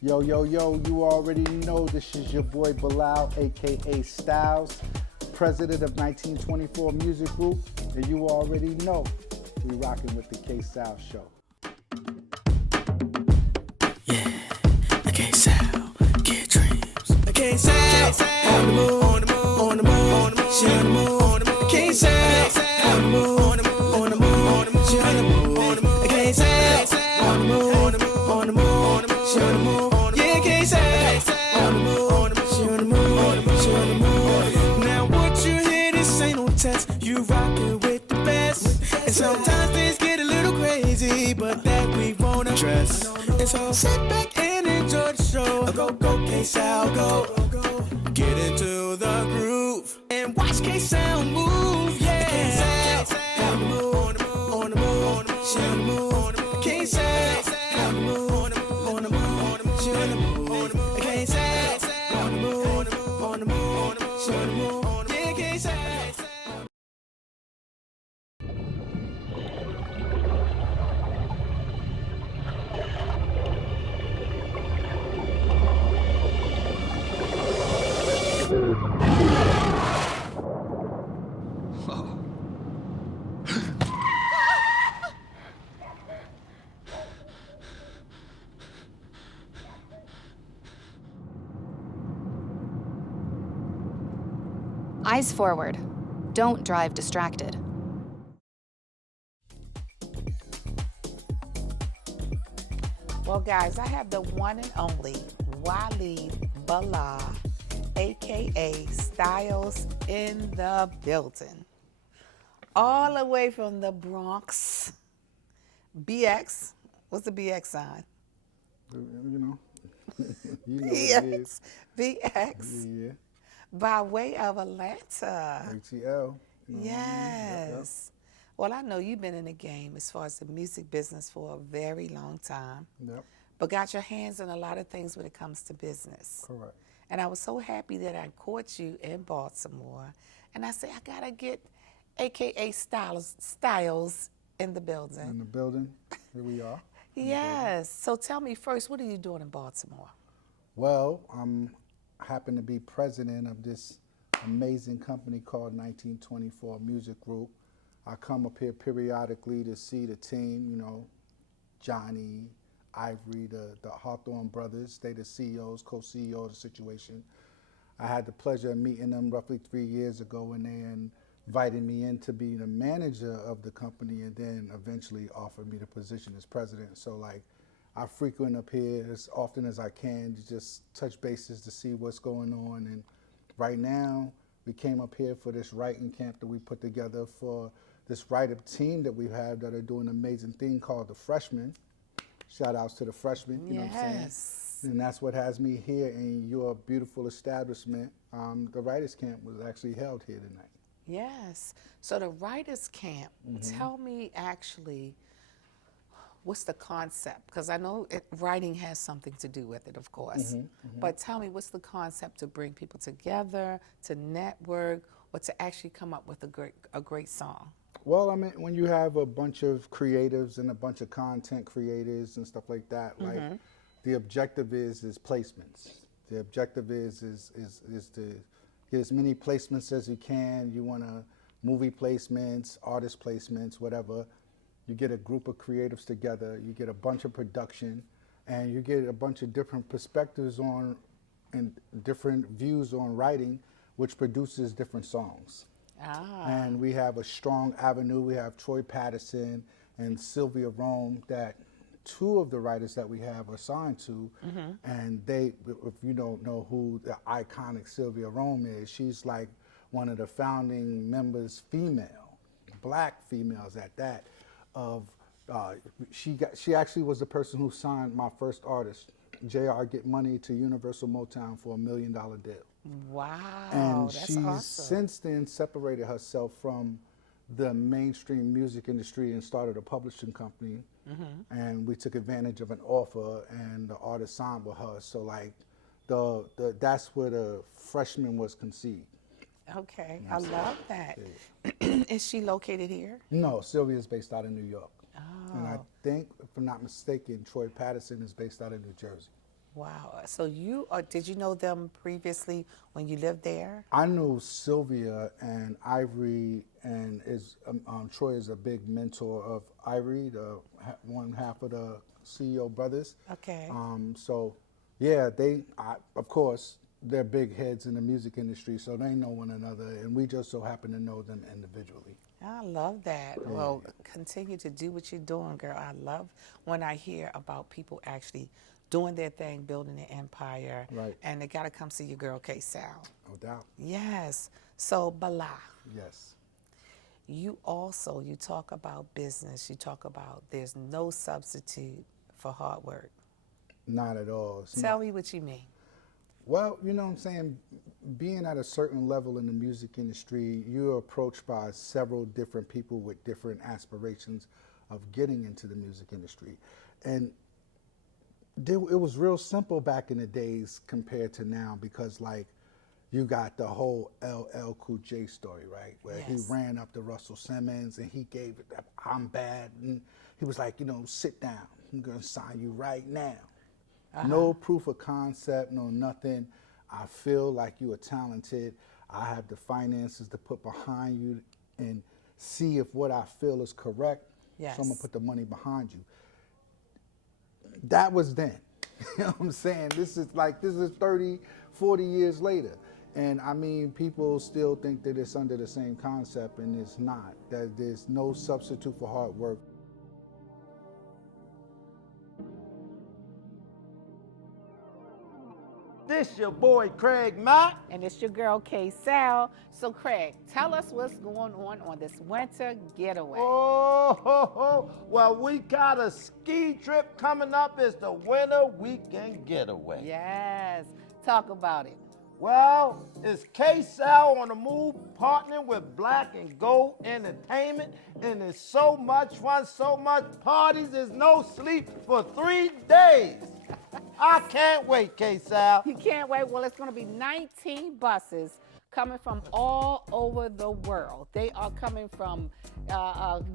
Yo, yo, yo, you already know this is your boy Balo, aka Styles, president of 1924 Music Group, and you already know we rocking with the KSAL Show. Yeah, the KSAL, get dreams. The KSAL, on the move, on the move, on the move, on the move, she on the move, on the move. KSAL, on the move, on the move, on the move, on the move, she on the move, on the move. The KSAL, on the move, on the move, on the move, on the move, she on the move. Yeah, KSAL, on the move, on the move, she on the move, on the move, she on the move. Now what you hear, this ain't no test. You rockin' with the best, and sometimes things get a little crazy, but that we won't address. And so sit back and enjoy the show. Go, go, KSAL, go. Get into the groove and watch KSAL move. Yeah, KSAL, on the move, on the move, on the move, on the move, she on the move. KSAL, on the move, on the move, on the move, on the move, she on the move. KSAL, on the move, on the move, on the move, on the move, she on the move. Yeah, KSAL. Eyes forward. Don't drive distracted. Well, guys, I have the one and only Mully Balo, aka Styles, in the building. All the way from the Bronx. BX. What's the BX sign? You know what it is. BX. Yeah, By way of Atlanta. ATL. Yes. Well, I know you've been in the game as far as the music business for a very long time. Yep. But got your hands in a lot of things when it comes to business. Correct. And I was so happy that I caught you in Baltimore. And I said, I got to get AKA Styles in the building. In the building, here we are. Yes. So tell me first, what are you doing in Baltimore? Well, I'm happen to be president of this amazing company called 1924 Music Group. I come up here periodically to see the team, you know, Johnny, Ivory, the Hawthorne brothers. They the CEOs, co-CEO of the situation. I had the pleasure of meeting them roughly 3 years ago, and they invited me in to be the manager of the company, and then eventually offered me the position as president. So like, I frequent up here as often as I can to just touch bases to see what's going on. And right now, we came up here for this writing camp that we put together for this writer team that we have that are doing an amazing thing called the Freshmen. Shout outs to the freshmen, you know what I'm saying? And that's what has me here in your beautiful establishment. The writers camp was actually held here tonight. Yes. So the writers camp, tell me actually, what's the concept? Because I know writing has something to do with it, of course. But tell me, what's the concept to bring people together, to network, or to actually come up with a great song? Well, I mean, when you have a bunch of creatives and a bunch of content creators and stuff like that, like the objective is placements. The objective is to get as many placements as you can. You want to movie placements, artist placements, whatever. You get a group of creatives together, you get a bunch of production, and you get a bunch of different perspectives on and different views on writing, which produces different songs. And we have a strong avenue. We have Troy Patterson and Sylvia Rome, that two of the writers that we have are signed to. And they, if you don't know who the iconic Sylvia Rome is, she's like one of the founding members, female, black females at that, of she actually was the person who signed my first artist, JR Get Money, to Universal Motown for $1 million deal. Wow, And that's she's awesome. since then separated herself from the mainstream music industry and started a publishing company. And we took advantage of an offer, and the artist signed with her. So like, that's where the Freshman was conceived. Okay, I love that. Is she located here? No, Sylvia's based out of New York. And I think, if I'm not mistaken, Troy Patterson is based out of New Jersey. Wow. So did you know them previously when you lived there? I knew Sylvia and Ivory, and Troy is a big mentor of Ivory, one half of the CEO brothers. Okay. So, yeah, of course, they're big heads in the music industry, so they know one another, and we just so happen to know them individually. I love that. Well, continue to do what you're doing, girl. I love when I hear about people actually doing their thing, building an empire. Right. And they got to come see your girl, KSAL. No doubt. Yes. So, Bala, Yes. you talk about business. You talk about there's no substitute for hard work. Not at all. Tell me what you mean. Well, you know what I'm saying? Being at a certain level in the music industry, you're approached by several different people with different aspirations of getting into the music industry. And it was real simple back in the days compared to now, because like you got the whole LL Cool J story, right? Where he ran up to Russell Simmons and he gave it that I'm bad. And he was like, sit down. I'm going to sign you right now. No proof of concept, no nothing. I feel like you are talented. I have the finances to put behind you and see if what I feel is correct. Yes. So I'm going to put the money behind you. That was then. You know what I'm saying? This is 30, 40 years later. And I mean, people still think that it's under the same concept, and it's not. That there's no substitute for hard work. This your boy Craig Mack. And it's your girl, KSAL. So, Craig, tell us what's going on this winter getaway. Well, we got a ski trip coming up. It's the winter weekend getaway. Yes. Talk about it. Well, it's KSAL on the move, partnering with Black and Gold Entertainment, and it's so much fun, so much parties. There's no sleep for 3 days. I can't wait, KSAL. You can't wait. Well, it's going to be 19 buses coming from all over the world. They are coming from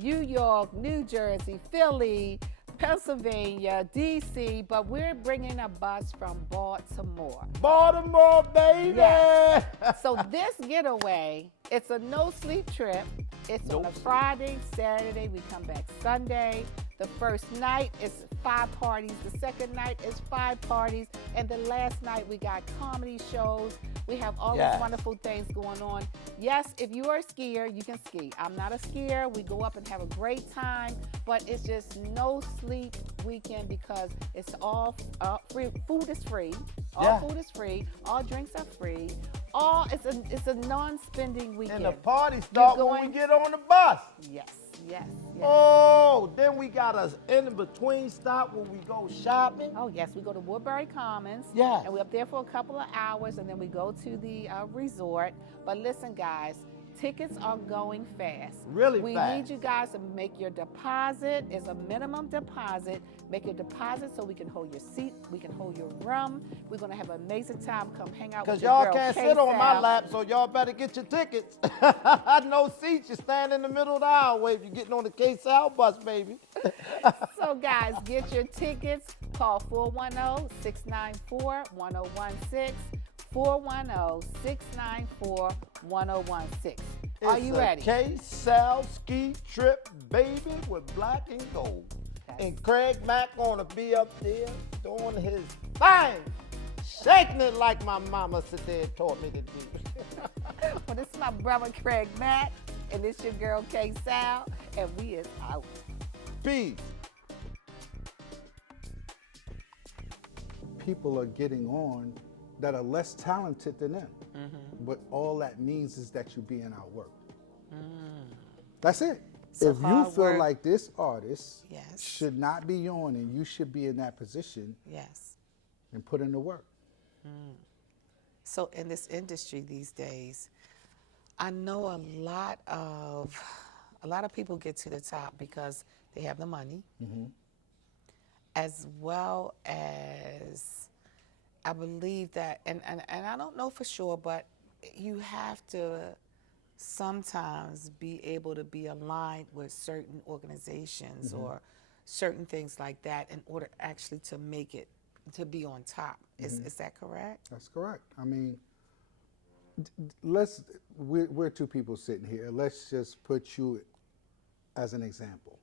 New York, New Jersey, Philly, Pennsylvania, D.C., but we're bringing a bus from Baltimore. Baltimore, baby! Yes. So this getaway, it's a no-sleep trip. It's on a Friday, Saturday. We come back Sunday. The first night is 5 parties. The second night is 5 parties. And the last night we got comedy shows. We have all these wonderful things going on. Yes, if you are a skier, you can ski. I'm not a skier. We go up and have a great time, but it's just no sleep weekend because it's all free. Food is free. All food is free. All drinks are free. It's a non-spending weekend. And the party starts when we get on the bus. Yes. Oh, then we got an in-between stop where we go shopping. Oh, yes, we go to Woodbury Commons. Yes. And we're up there for a couple of hours, and then we go to the resort. But listen, guys, tickets are going fast. Really we fast. We need you guys to make your deposit. It's a minimum deposit. Make your deposit so we can hold your seat. We can hold your room. We're going to have an amazing time. Come hang out with your girl, Because y'all can't sit on my lap, so y'all better get your tickets. No seats. You stand in the middle of the aisle if you're getting on the KSAL bus, baby. So, guys, get your tickets. Call 410-694-1016. 410-694-1016. Are you ready? KSAL ski trip, baby, with Black and Gold. And Craig Mack gonna be up there doing his thing, shaking it like my mama said there taught me to do. Well, this is my brother Craig Mack, and this your girl KSAL, and we is out. Peace. People are getting on that are less talented than them. But all that means is that you're being outworked. That's it. So if you feel work. like this artist Yes. should not be on and you should be in that position, Yes. and put in the work. So in this industry these days, I know a lot of people get to the top because they have the money, as well as I believe that, and I don't know for sure, but you have to sometimes be able to be aligned with certain organizations or certain things like that in order actually to make it to be on top. Is that correct? That's correct. I mean, we're two people sitting here. Let's just put you as an example.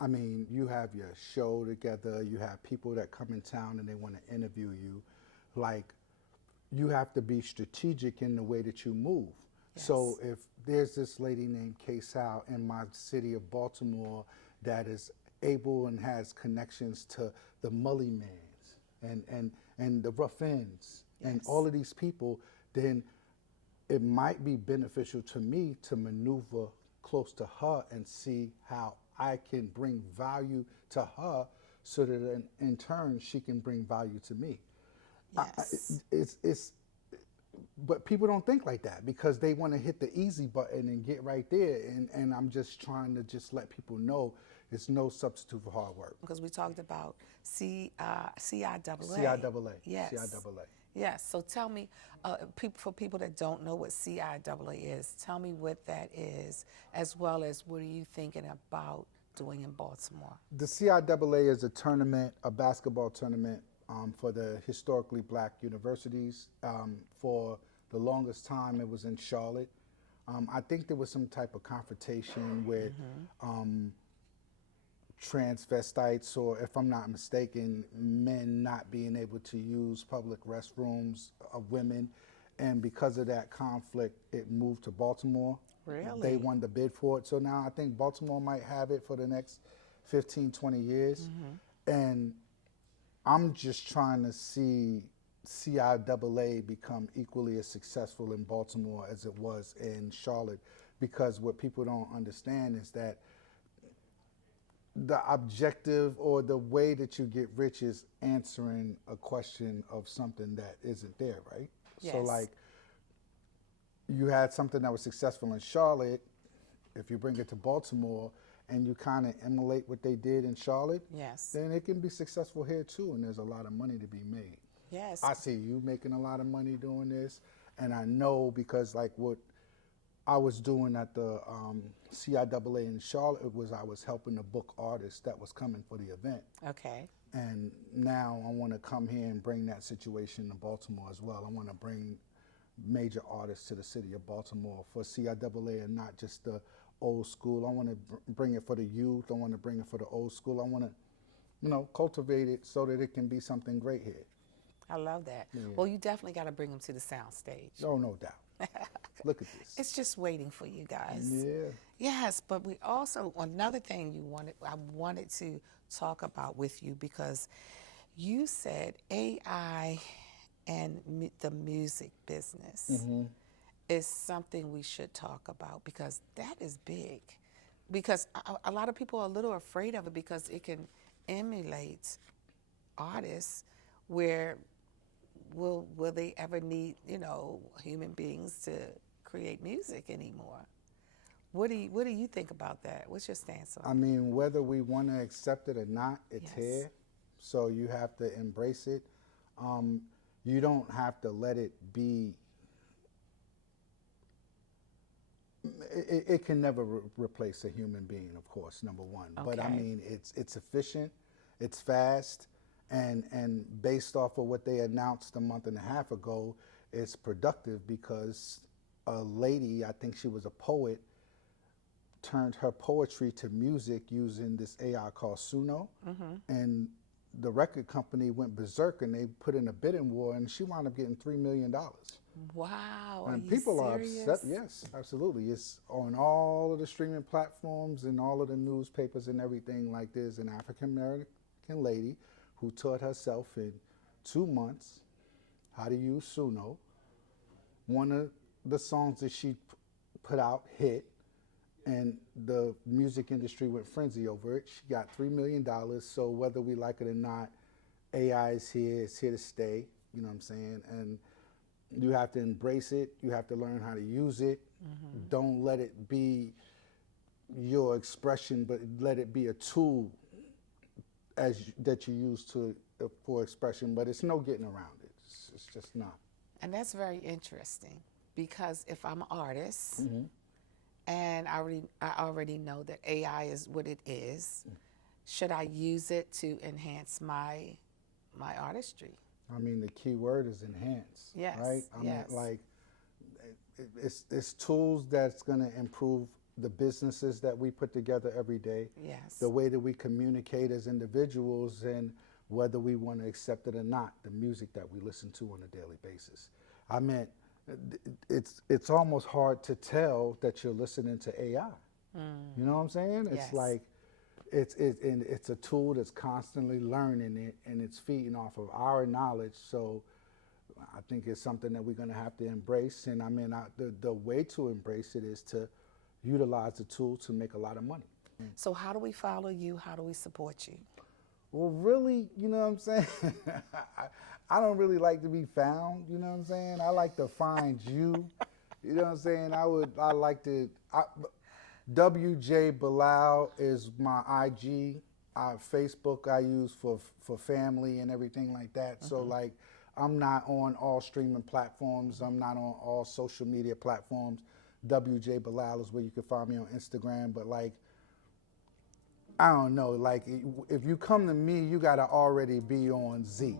I mean, you have your show together, you have people that come in town and they want to interview you. Like, you have to be strategic in the way that you move. So if there's this lady named KSAL in my city of Baltimore that is able and has connections to the Mully Mans and the Rough Ends and all of these people, then it might be beneficial to me to maneuver close to her and see how I can bring value to her so that in turn she can bring value to me. Yes. But people don't think like that because they want to hit the easy button and get right there. And I'm just trying to just let people know it's no substitute for hard work. Because we talked about CIAA. CIAA. Yes. CIAA. Yes. So tell me, for people that don't know what CIAA is, tell me what that is, as well as what are you thinking about doing in Baltimore? The CIAA is a tournament, a basketball tournament for the historically black universities. For the longest time, it was in Charlotte. I think there was some type of confrontation with transvestites, or if I'm not mistaken, men not being able to use public restrooms of women. And because of that conflict, it moved to Baltimore. Really? They won the bid for it. So now I think Baltimore might have it for the next 15, 20 years. And I'm just trying to see CIAA become equally as successful in Baltimore as it was in Charlotte, because what people don't understand is that the objective or the way that you get rich is answering a question of something that isn't there, right? So Yes. like, you had something that was successful in Charlotte, if you bring it to Baltimore and you kind of emulate what they did in Charlotte, Yes. then it can be successful here too, and there's a lot of money to be made. Yes. I see you making a lot of money doing this, and I know because like what I was doing at the CIAA in Charlotte was I was helping to book artists that was coming for the event. Okay. And now I want to come here and bring that situation to Baltimore as well. I want to bring major artists to the city of Baltimore for CIAA and not just the old school. I want to bring it for the youth. I want to bring it for the old school. I want to, cultivate it so that it can be something great here. I love that. Yeah. Well, you definitely got to bring them to the sound stage. Oh, no doubt. Look at this. It's just waiting for you guys. Yeah. Yes, but we also, another thing I wanted to talk about with you, because you said AI and the music business is something we should talk about, because that is big. Because a lot of people are a little afraid of it because it can emulate artists where will they ever need, human beings to create music anymore? What do you think about that? What's your stance on it? I mean, whether we want to accept it or not, it's Yes. here. So you have to embrace it. You don't have to let it be. It can never replace a human being, of course, number one. But I Okay. mean, it's efficient, it's fast, and based off of what they announced a month and a half ago, it's productive because a lady, I think she was a poet, turned her poetry to music using this AI called Suno, and the record company went berserk and they put in a bidding war, and she wound up getting $3 million. Wow, And are people you are serious? upset. Yes, absolutely. It's on all of the streaming platforms and all of the newspapers and everything. Like, there's an African American lady who taught herself in 2 months how to use Suno. One of the songs that she put out hit, and the music industry went frenzy over it. She got $3 million. So whether we like it or not, AI is here. It's here to stay. You know what I'm saying? And you have to embrace it. You have to learn how to use it. Don't let it be your expression, but let it be a tool that you use for expression. But it's no getting around it. It's just not. And that's very interesting, because if I'm an artist and I already know that AI is what it is, should I use it to enhance my my artistry. I mean, the key word is enhance. Yes, Right? I yes. mean, like, it's tools that's going to improve the businesses that we put together every day. Yes. The way that we communicate as individuals, and whether we want to accept it or not, the music that we listen to on a daily basis. I mean, it's almost hard to tell that you're listening to AI. You know what I'm saying? It's Yes. like, it's a tool that's constantly learning it, and it's feeding off of our knowledge. So I think it's something that we're going to have to embrace. And I mean, the way to embrace it is to utilize the tool to make a lot of money. So how do we follow you? How do we support you? Well, really, you know what I'm saying? I don't really like to be found, you know what I'm saying? I like to find you, you know what I'm saying? WJ Balo is my IG. Facebook I use for family and everything like that. So like, I'm not on all streaming platforms. I'm not on all social media platforms. WJ Bilal is where you can find me on Instagram. But like, I don't know, like if you come to me, you gotta already be on Z.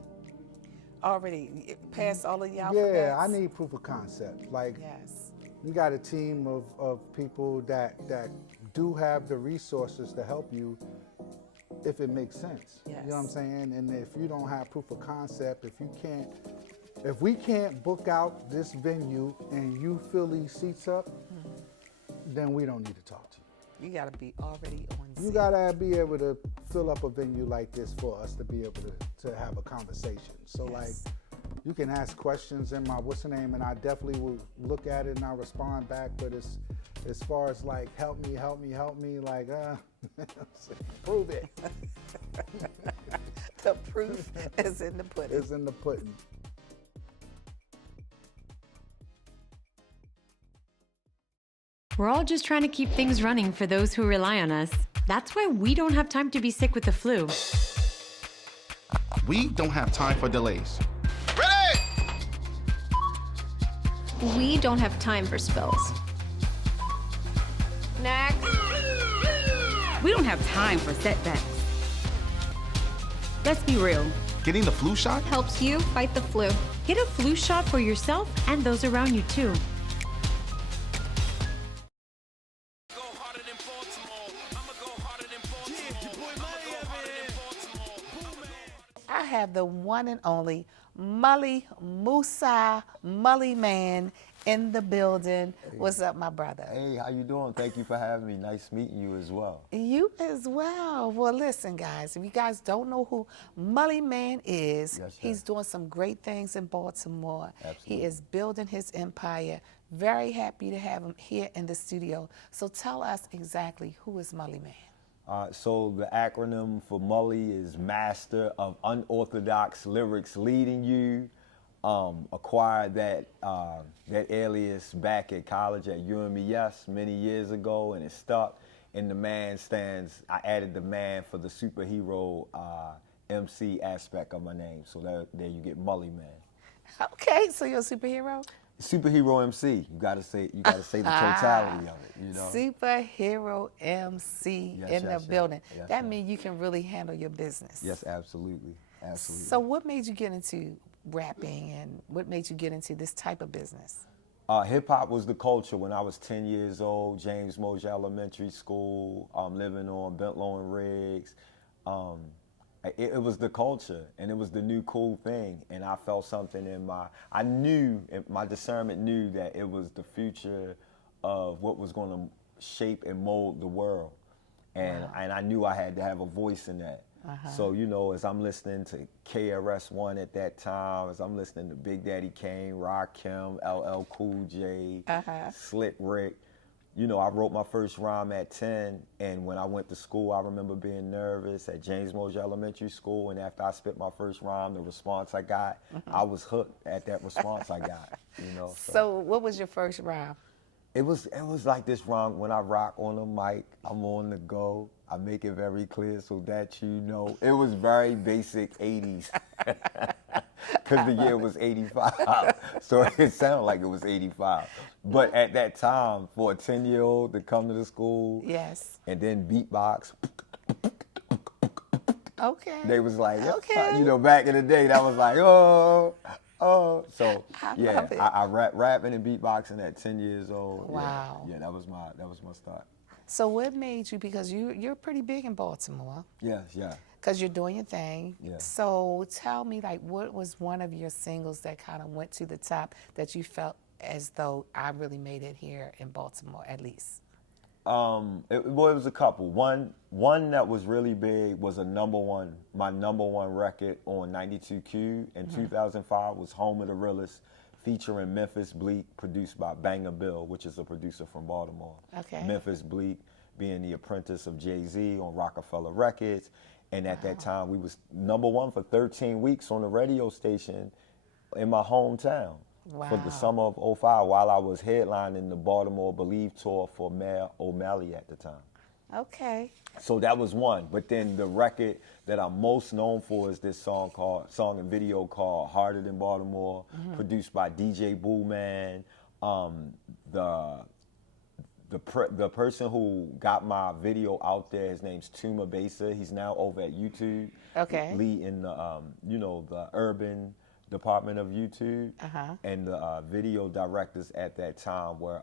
Already past all of the alphabets? Yeah, I need proof of concept. Like, Yes. you got a team of people that do have the resources to help you if it makes sense. Yes. You know what I'm saying? And if you don't have proof of concept, if we can't book out this venue and you fill these seats up, then we don't need to talk to you. You got to be already on You Z. gotta be able to fill up a venue like this for us to be able to have a conversation. So like, Yes. you can ask questions in my what's the name, and I definitely will look at it and I'll respond back. But as far as like help me, like prove it. The proof is in the pudding. It's in the pudding. We're all just trying to keep things running for those who rely on us. That's why we don't have time to be sick with the flu. We don't have time for delays. We don't have time for spills. Next. We don't have time for setbacks. Let's be real. Getting the flu shot? Helps you fight the flu. Get a flu shot for yourself and those around you too. I have the one and only Mully Man in the building. What's up, my brother? Hey, how you doing? Thank you for having me. Nice meeting you as well. You as well. Well, listen, guys, if you guys don't know who Mully Man is, Yes, he's sir. doing some great things in Baltimore. Absolutely. He is building his empire. Very happy to have him here in the studio. So tell us exactly, who is Mully Man? So the acronym for Mully is Master of Unorthodox Lyrics Leading You. Acquired that alias back at college at UMES many years ago, and it stuck. And the man stands, I added the man for the superhero MC aspect of my name. So there you get Mully Man. Okay, so you're a superhero? Superhero MC. You gotta say the totality of it, you know. Superhero MC Yes, in the yes, yes. building. Yes, That yes. means you can really handle your business. Yes, absolutely. Absolutely. So what made you get into rapping, and what made you get into this type of business? Hip hop was the culture when I was 10 years old. James Mosher Elementary School, living on Bentlow and Riggs. It was the culture, and it was the new cool thing. And I felt something in my discernment knew that it was the future of what was going to shape and mold the world. And I knew I had to have a voice in that. So, you know, as I'm listening to KRS-One at that time, as I'm listening to Big Daddy Kane, Rakim, LL Cool J, Slick Rick, you know, I wrote my first rhyme at 10, and when I went to school, I remember being nervous at James Mosher Elementary School, and after I spit my first rhyme, the response I got, I was hooked at that response I got, you know. So what was your first rhyme? It was like this rhyme: when I rock on the mic, I'm on the go. I make it very clear so that you know. It was very basic 80s. Because the year was 85. So it sounded like it was 85. But at that time, for a 10-year-old to come to the school Yes. and then beatbox, Okay. They was like, Okay. you know, back in the day, that was like, oh. So I yeah, love it. I rapping and beatboxing at 10 years old. Wow. Yeah, that was my start. So what made you, because you're pretty big in Baltimore, Yes, yeah. because you're doing your thing. Yeah. So tell me, like, what was one of your singles that kind of went to the top that you felt as though I really made it here in Baltimore, at least? It was a couple. One that was really big was my number one record on 92Q in 2005 was Home of the Realest, featuring Memphis Bleak, produced by Banger Bill, which is a producer from Baltimore. Okay. Memphis Bleak being the apprentice of Jay-Z on Rockefeller Records. And at that time, we was number one for 13 weeks on the radio station in my hometown. Wow. For the summer of 05, while I was headlining the Baltimore Believe tour for Mayor O'Malley at the time. Okay. So that was one. But then the record that I'm most known for is this song and video called Harder Than Baltimore, produced by DJ Man. The person who got my video out there, his name's Tuma Besa. He's now over at YouTube. Okay. Leading the the urban department of YouTube. And the video directors at that time were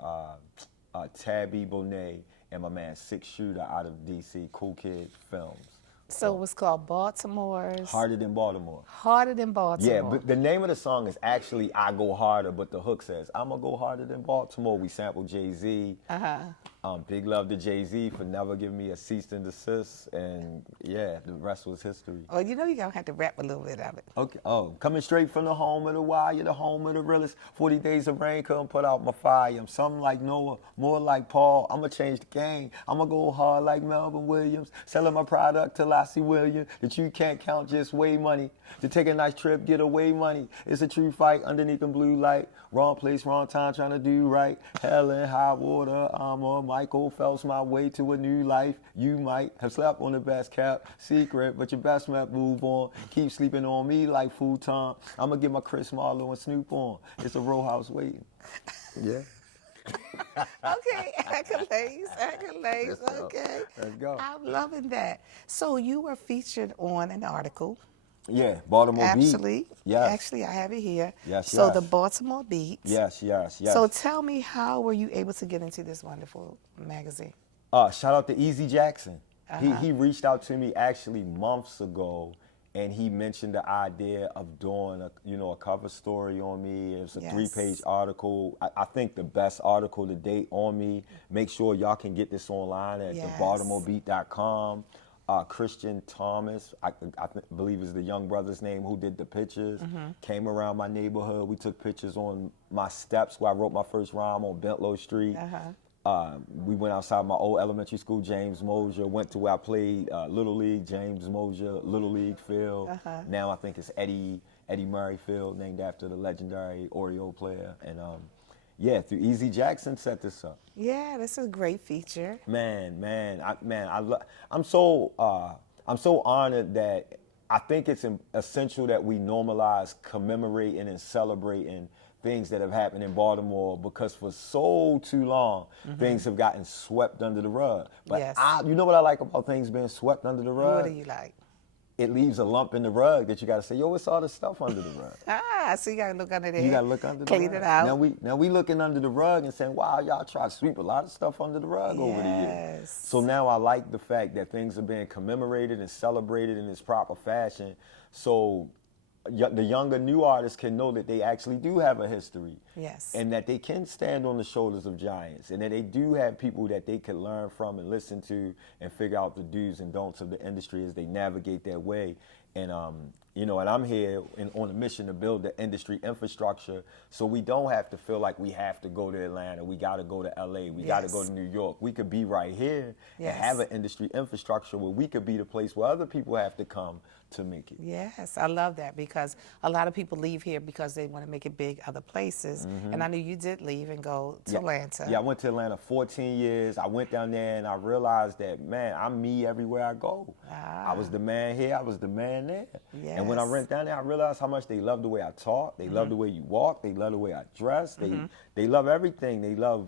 Tabby Bonet and my man Six Shooter out of DC, Cool Kid Films. So it was called Baltimore's Harder Than Baltimore. Harder Than Baltimore. Yeah, but the name of the song is actually I Go Harder, but the hook says, I'ma go harder than Baltimore. We sampled Jay-Z. Big love to Jay-Z for never giving me a cease and desist. And yeah, the rest was history. Well, you know you're going to have to rap a little bit of it. Okay. Oh, coming straight from the home of the wire, the home of the realest. 40 days of rain couldn't put out my fire. I'm something like Noah, more like Paul. I'ma change the game. I'ma go hard like Melvin Williams. Selling my product till I see William. That you can't count, just weigh money. To take a nice trip, get away money. It's a true fight underneath the blue light. Wrong place, wrong time, trying to do right. Hell and high water, I'm on Michael Phelps, my way to a new life. You might have slept on the best kept secret, but your best map move on. Keep sleeping on me like futon. I'ma get my Chris Marlowe and Snoop on. It's a row house waiting. Yeah. Okay, accolades, okay. Let's go. I'm loving that. So you were featured on an article. Yeah, Baltimore Beat. Actually, Yes. Actually, I have it here. Yes, So yes. the Baltimore Beat. Yes. So tell me, how were you able to get into this wonderful magazine? Shout out to Easy Jackson. He reached out to me actually months ago, and he mentioned the idea of doing a cover story on me. It was a 3-page article. I think the best article to date on me. Make sure y'all can get this online at thebaltimorebeat.com. Christian Thomas, I believe is the young brother's name, who did the pictures, came around my neighborhood. We took pictures on my steps where I wrote my first rhyme on Bentlow Street. We went outside my old elementary school, James Mosier, went to where I played Little League, James Mosier, Little League Field. Now I think it's Eddie Murray Field, named after the legendary Oriole player. And through Easy Jackson set this up. Yeah, this is a great feature. I'm so honored that I think it's essential that we normalize commemorating and celebrating things that have happened in Baltimore, because for so too long things have gotten swept under the rug. But you know what I like about things being swept under the rug? What do you like? It leaves a lump in the rug that you got to say, yo, what's all this stuff under the rug? So you got to look under there. You got to look under the rug. Clean it out. Now we looking under the rug and saying, wow, y'all try to sweep a lot of stuff under the rug over the years. So now I like the fact that things are being commemorated and celebrated in its proper fashion. So the younger new artists can know that they actually do have a history. Yes. And that they can stand on the shoulders of giants, and that they do have people that they can learn from and listen to and figure out the do's and don'ts of the industry as they navigate their way. And and I'm here on a mission to build the industry infrastructure so we don't have to feel like we have to go to Atlanta, we got to go to LA, we got to go to New York. We could be right here and have an industry infrastructure where we could be the place where other people have to come to make it. Yes, I love that, because a lot of people leave here because they want to make it big other places. And I knew you did leave and go to Atlanta. Yeah, I went to Atlanta 14 years. I went down there and I realized that, man, I'm me everywhere I go. I was the man here, I was the man there. Yes. And when I went down there, I realized how much they love the way I talk, they love the way you walk, they love the way I dress, they love everything. They love,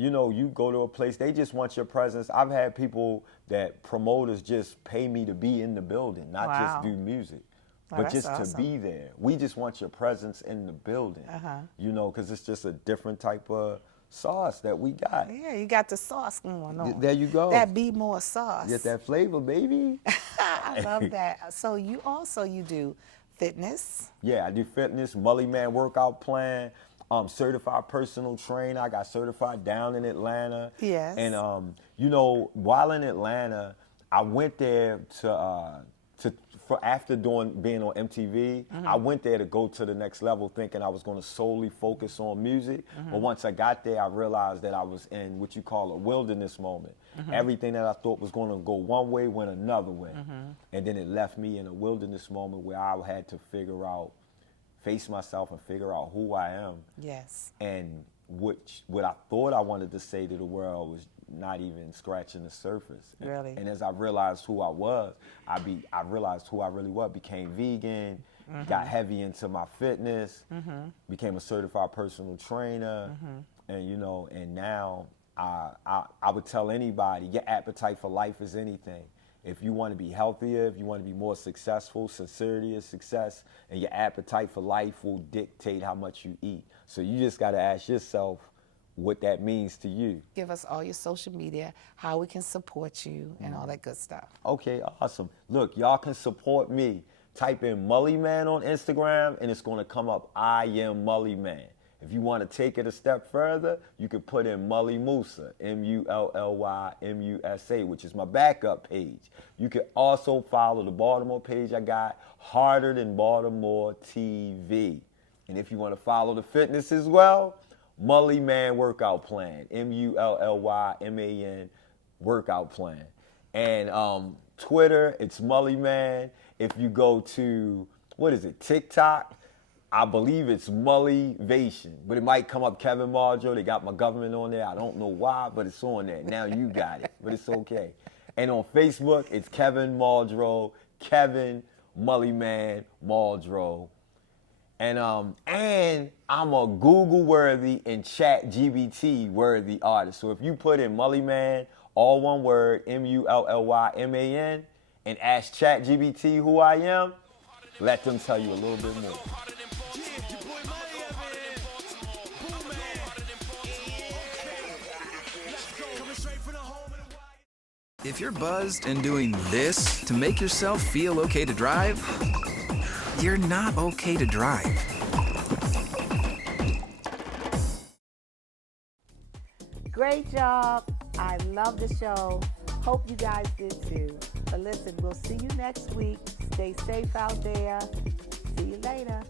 you know, you go to a place, they just want your presence. I've had people that promoters just pay me to be in the building, not just do music, but that's just awesome. to be there. We just want your presence in the building, you know, because it's just a different type of sauce that we got. Yeah, you got the sauce going on. There you go. That be more sauce. Get that flavor, baby. I love that. So you do fitness. Yeah, I do fitness, Mully Man workout plan, certified personal trainer. I got certified down in Atlanta. Yes. And you know, while in Atlanta, I went there after being on MTV, I went there to go to the next level, thinking I was going to solely focus on music. But once I got there, I realized that I was in what you call a wilderness moment. Everything that I thought was going to go one way went another way. And then it left me in a wilderness moment where I had to face myself and figure out who I am. Yes. And what I thought I wanted to say to the world was not even scratching the surface. Really? And as I realized who I was, I realized who I really was, became vegan, got heavy into my fitness, became a certified personal trainer, and you know, and now I would tell anybody, your appetite for life is anything. If you want to be healthier, if you want to be more successful, sincerity is success, and your appetite for life will dictate how much you eat. So you just got to ask yourself what that means to you. Give us all your social media, how we can support you, and all that good stuff. Okay, awesome. Look, y'all can support me. Type in Mully Man on Instagram, and it's going to come up, I am Mully Man. If you want to take it a step further, you can put in Mully Musa, MULLYMUSA, which is my backup page. You can also follow the Baltimore page I got, Harder Than Baltimore TV. And if you want to follow the fitness as well, Mully Man Workout Plan, MULLYMAN Workout Plan. And Twitter, it's Mully Man. If you go to, TikTok, I believe it's Mullyvation, but it might come up Kevin Marjoe. They got my government on there. I don't know why, but it's on there. Now you got it, but it's okay. And on Facebook, it's Kevin Marjoe, Kevin Mully Man Marjoe. And I'm a Google-worthy and ChatGPT-worthy artist. So if you put in Mully Man, all one word, MULLYMAN, and ask ChatGPT who I am, let them tell you a little bit more. If you're buzzed and doing this to make yourself feel okay to drive, you're not okay to drive. Great job. I love the show. Hope you guys did too. But listen, we'll see you next week. Stay safe out there. See you later.